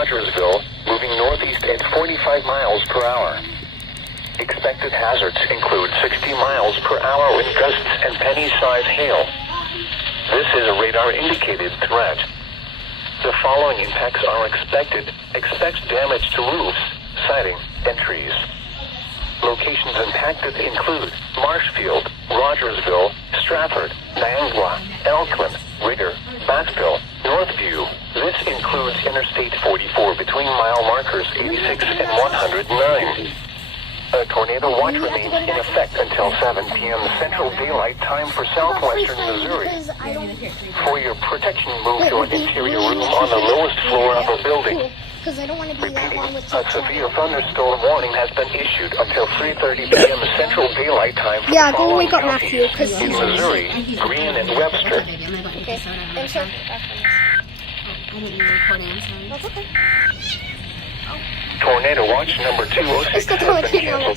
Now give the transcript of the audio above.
Rogersville, moving northeast at 45 miles per hour. Expected hazards include 60 miles per hour wind gusts and penny-sized hail. This is a radar-indicated threat. The following impacts are expected. Expect damage to roofs, siding, and trees. Locations impacted include Marshfield, Rogersville, Stratford, Niangua, Elkland, Rigger, Battsville, Northview. This includes Interstate 44 between mile markers 86 and 109. A tornado watch remains in effect until 7 p.m. Central Daylight Time for southwestern Missouri. For your protection, move to an interior room on the lowest floor of a building. Repeating, a severe thunderstorm warning has been issued until 3:30 p.m. Central Daylight Time for the go wake up counties Matthew, 'cause in he's Missouri, Greene, and Webster. Okay. I didn't even record it, I'm sorry. That's okay. Tornado watch number 206 It's the has been tornado canceled.